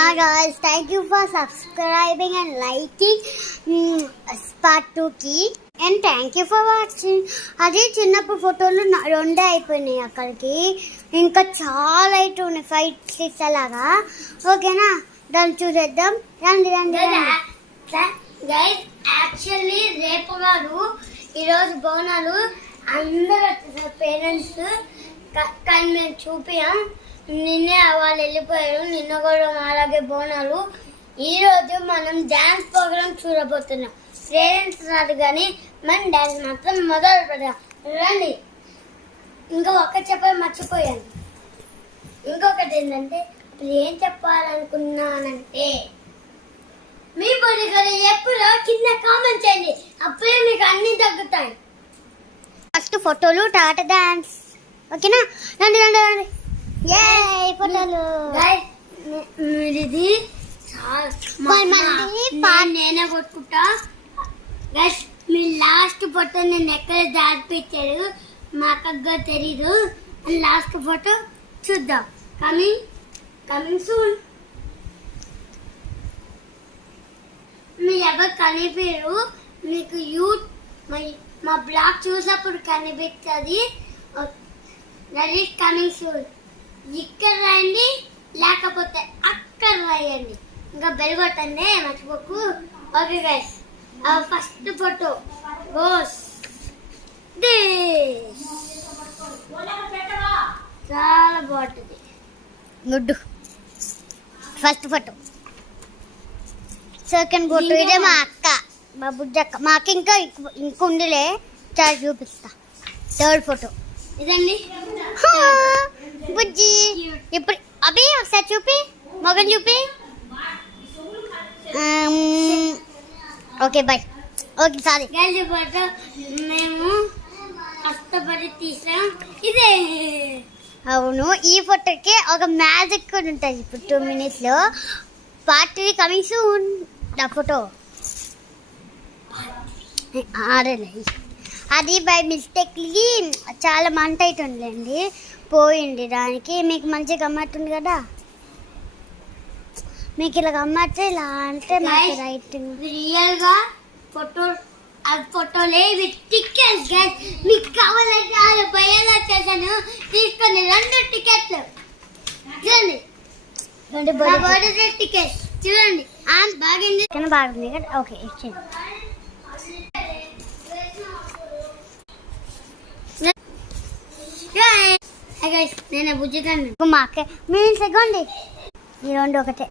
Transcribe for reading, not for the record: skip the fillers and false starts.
Hi guys, thank you for subscribing and liking part 2 కి and thank you for watching. అది చిన్నప్పుడు ఫోటోలు రెండే అయిపోయినాయి అక్కడికి, ఇంకా చాలా అయితే ఉన్నాయి 5-6 అలాగా. ఓకేనా, దాన్ని చూసేద్దాం. రండి రండి గైస్. యాక్చువల్లీ రేపు గారు ఈరోజు బోనాలు అందరూ వచ్చేసారు పేరెంట్స్, కానీ మేము చూపియాం. నిన్నే వాళ్ళు వెళ్ళిపోయారు, నిన్న కూడా అలాగే బోనాలు. ఈరోజు మనం డ్యాన్స్ ప్రోగ్రామ్ చూడబోతున్నాం. పేరెంట్స్ రాదు కానీ మనం డ్యాన్స్ మాత్రం మొదలు పెడదాం. రండి. ఇంకా ఒకటి చెప్పాలి మర్చిపోయాను. ఇంకొకటి ఏంటంటే, ఇప్పుడు ఏం చెప్పాలనుకున్నానంటే, మీ బడి కదా ఎప్పుడో కింద కామెంట్ చేయండి, అప్పుడే మీకు అన్ని తగ్గుతాయి. ఫస్ట్ ఫోటోలు, టాటా డాన్స్. ఓకేనా, రండి రండి రండి. ఫోటోలు ఇది నేనే కొట్టుకుంటా. గైస్, మీ లాస్ట్ ఫోటో నేను ఎక్కడ దాచిపెట్టాడు మా అక్కగా తెలీదు. లాస్ట్ ఫోటో చూద్దాం. Coming soon. మీరు ఎవరు కనిపించరు, మీకు మా బ్లాగ్ చూసినప్పుడు కనిపిస్తుంది. That is coming soon. ఇక్కడ రాయండి, లేకపోతే అక్కడ రాయండి. ఇంకా బెల్ కొట్టండి, మర్చిపోకు. Okay guys, first photo goes this. చాలా బాగుంటుంది. Good. First photo. Second photo ఇదే మా అక్క, మా బుజ్జక్క. మా అక్క ఇంకా ఉండిలే, చాలా చూపిస్తా. థర్డ్ ఫోటో ఇదండి బుజ్జి. ఇప్పుడు అభి ఒకసారి చూపి, మొగం చూపి. Okay bye. Okay sorry. Photo మేము కష్టపడి తీసాం. ఇదే. అవును, ఈ ఫోటోకి ఒక మ్యాజిక్ కూడా ఉంటుంది. ఇప్పుడు 2 minutes పార్ట్ 3 కమింగ్ సూన్. ఆ ఫోటో అది బై మిస్టేక్లీ చాలా మంట అవుతుందిలేండి, పోయింది. దానికి మీకు మంచిగా గమ్మట్టుంది కదా, మీకు ఇలా గమ్మట్టే ఇలా అంటే మాకు రైట్. రియల్ గా ఫోటోలే టికెట్స్. మీకు కావాలంటే భయాలు వచ్చేసాను, తీసుకొని 2 టికెట్లు చూడండి. 2 టికెట్స్ చూడండి. బాగుంది కదా. ఓకే ఇచ్చేయండి. నేను బుజ్జిగా మా అక్క మీరు సెకండ్. ఈ 2 ఒకటే.